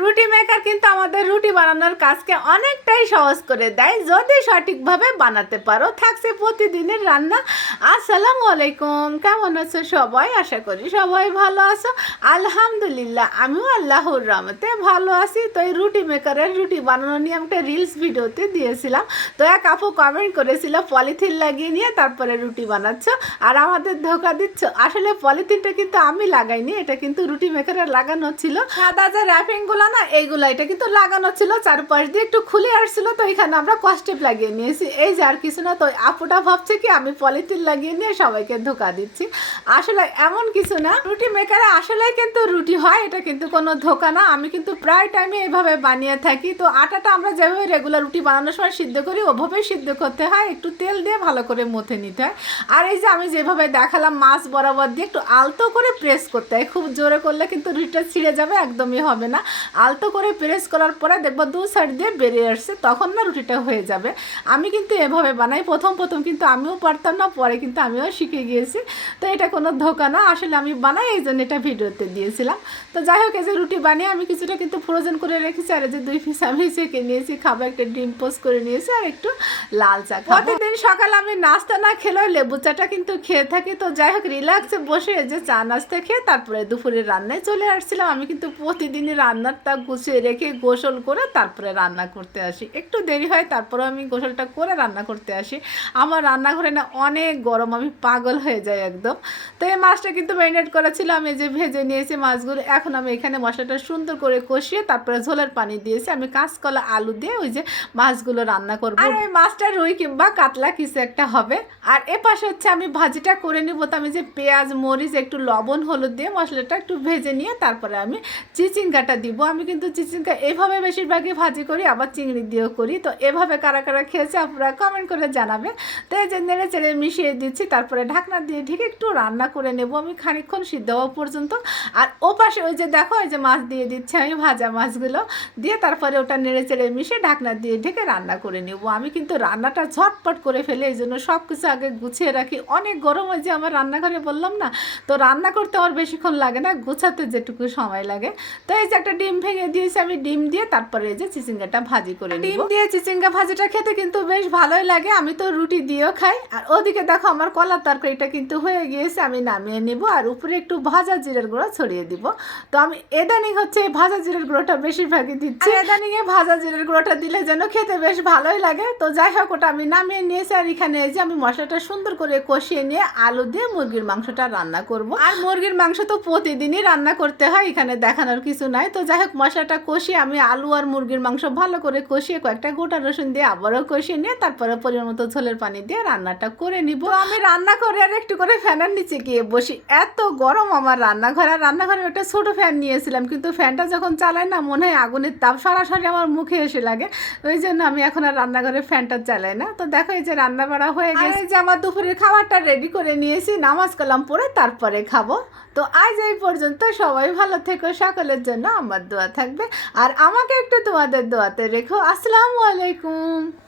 রুটি মেকার কিন্তু আমাদের রুটি বানানোর কাজকে অনেকটাই সহজ করে দেয়। যদি সঠিকভাবে বানাতে পারো, থাকছে প্রতিদিনের রান্না। আসসালামু আলাইকুম, কেমন আছো সবাই? আশা করি সবাই ভালো আছো। আলহামদুলিল্লাহ, আমিও আল্লাহর রহমতে ভালো আছি। তো এই রুটি মেকারের রুটি বানানো নিয়ে আমি একটা রিলস ভিডিওতে দিয়েছিলাম। তো এক আপু কমেন্ট করেছিল, পলিথিন লাগিয়ে নিয়ে তারপরে রুটি বানাচ্ছ আর আমাদের ধোকা দিচ্ছ। আসলে পলিথিনটা কিন্তু আমি লাগাইনি, এটা কিন্তু রুটি মেকারে লাগানো ছিল। সাদা যে র্যাপিংগুলো না, এইগুলো। এটা কিন্তু লাগানো ছিল, চারপাশ দিয়ে একটু খুলে আসছিল, তো এখানে আমরা কষ্টেপ লাগিয়ে নিয়েছি। এই যে আর কিছু না, তো আপুটা ভাবছে কি, আমি পলিথিন লাগিয়ে নিয়ে সবাইকে ধোকা দিচ্ছি। আসলে এমন কিছু না, রুটি মেকারে আসলে কিন্তু রুটি হয়, এটা কিন্তু কোনো ধোকা না। আমি কিন্তু প্রায় টাইমে এইভাবে বানিয়ে থাকি। তো আটাটা আমরা যেভাবে রেগুলার রুটি বানানোর সময় সিদ্ধ করি, ওভাবেই সিদ্ধ করতে হয়। একটু তেল দিয়ে ভালো করে মথে নিতে হয়। আর এই যে আমি যেভাবে দেখালাম, মাছ বরাবর দিয়ে একটু আলতো করে প্রেস করতে হয়। খুব জোরে করলে কিন্তু রুটিটা ছিঁড়ে যাবে, একদমই হবে না। আলতো করে প্রেস করার পরে দেখব দু সাইড দিয়ে বেরিয়ে আসছে, তখন না রুটিটা হয়ে যাবে। আমি কিন্তু এভাবে বানাই, প্রথম প্রথম কিন্তু আমিও পারতাম না, পরে কিন্তু আমিও শিখে গিয়েছি। তো এটা কোনো ধোকা না, আসলে আমি বানাই, এই জন্য এটা ভিডিওতে দিয়েছিলাম। তো যাই হোক, এই যে রুটি বানিয়ে আমি কিছুটা কিন্তু ফ্রোজেন করে রেখেছি, আর এই যে দুই পিস আমি সেকে নিয়েছি, খাব একটা ডিম পোস্ট করে নিয়েছি, আর একটু লাল চা প্রতিদিন সকালে আমি নাস্তা না খেলেও লেবু চাটা কিন্তু খেয়ে থাকি। তো যাই হোক রিল্যাক্সে বসে যে চা নাস্তা খেয়ে তারপরে দুপুরে রান্নায় চলে আসছিলাম। আমি কিন্তু প্রতিদিনই রান্নারটা গুছিয়ে রেখে গোসল করে তারপরে রান্না করতে আসি। একটু দেরি হয়, তারপরে আমি গোসলটা করে রান্না করতে আসি। আমার রান্নাঘরে না অনেক গরম, আমি পাগল হয়ে যাই একদম। তো এই মাছটা কিন্তু ম্যারিনেট করেছিলাম আমি যে ভেজে নিয়েছি মাছগুলো, এখন আমি এখানে মশলাটা সুন্দর করে কষিয়ে তারপরে ঝোলের পানি দিয়েছি। আমি কাঁচকলা, আলু দিয়ে ওই যে মাছগুলো রান্না করব। আর ওই মাছটা রুই কিংবা কাতলা কিছু একটা হবে। আর এ পাশে হচ্ছে আমি ভাজিটা করে নিব, তো আমি যে পেঁয়াজ, মরিচ, একটু লবণ, হলুদ দিয়ে মশলাটা একটু ভেজে নিয়ে তারপরে আমি চিচিঙ্গাটা দিব। আমি কিন্তু চিচিঙ্গা এভাবে বেশিরভাগই ভাজি করি, আবার চিংড়ি দিয়েও করি। তো এভাবে কারা কারা খেয়েছে আপনারা কমেন্ট করে জানাবে। তো এই যে নেড়ে চেড়ে মিশিয়ে দিচ্ছি, তারপরে ঢাকনা দিয়ে ঢেকে একটু রান্না করে নেব। আমি খানিকক্ষণ সিদ্ধ হওয়া পর্যন্ত। আর ও পাশে ওই যে দেখো, ওই যে মাছ দিয়ে দিচ্ছি আমি ভাজা মাছগুলো। দিয়ে তারপরে ওটা নেড়ে চেড়ে মিশিয়ে ঢাকনা দিয়ে ঢেকে রান্না করে নেব। আমি কিন্তু রান্নাটা ঝটপট করে ফেলে, এই জন্য সব কিছু আগে গুছিয়ে রাখি। অনেক গরম হয় যে আমার রান্নাঘরে বললাম না। তো রান্না করতে আমার বেশিক্ষণ লাগে না, গুছাতে যেটুকু সময় লাগে। তো এই যে একটা ডিম ভেঙে দিয়েছি আমি ডিম দিয়ে তারপরে এই যে চিচিঙ্গাটা ভাজি করে ডিম দিয়ে চিচিঙ্গা ভাজিটা খেতে কিন্তু বেশ ভালোই লাগে আমি তো রুটি দিয়েও খাই। আর ওদিকে দেখো আমার কলার তরকারিটা কিন্তু হয়ে গিয়েছে আমি নামিয়ে নিব আর উপরে একটু ভাজা জিরের গুঁড়ো ছড়িয়ে দিব। তো আমি এদানিং হচ্ছে এই ভাজা জিরের গুঁড়োটা বেশিরভাগই দিচ্ছি। এদানিং এ ভাজা জিরের গুঁড়োটা দিলে যেন খেতে বেশ ভালোই লাগে। তো যাই হোক ওটা আমি নামিয়ে নিয়েছি আর এখানে এই যে আমি মশলাটা সুন্দর করে কষিয়ে নিয়ে আলু দিয়ে মুরগির মাংসটা রান্না করব। আর মুরগির মাংস তো প্রতিদিনই রান্না করতে হয় এখানে দেখানোর কিছু নাই। তো যাই হোক মশলাটা কষিয়ে আমি আলু আর মুরগির মাংস ভালো করে কষিয়ে কয়েকটা গোটা রসুন দিয়ে আবারও কষিয়ে নিয়ে তারপরে পরিমাণ মতো ঝোলের পানি দিয়ে রান্নাটা করে নিব। আমি রান্না করে আর একটু করে ফ্যানের নিচে গিয়ে বসি। এত গরম আমার রান্নাঘর। আর রান্নাঘরে একটা ছোট ফ্যান নিয়েছিলাম কিন্তু ফ্যানটা যখন চালাই না মনে হয় আগুনের তাপ সরাসরি আমার মুখে এসে লাগে। ওই জন্য আমি এখন আর রান্নাঘরে ফ্যানটা চালাই না। তো দেখো এই যে রান্না বাড়া হয়ে গেছে। যে আমার দুপুরের খাবারটা রেডি করে নিয়েছি নামাজ কালাম পরে তারপরে খাব। তো আজ এই পর্যন্ত সবাই ভালো থেকো সকলের জন্য আমার দোয়া থাকবে। আর আমাকে একটা তোমাদের দোয়াতে রেখো। আসসালামু আলাইকুম।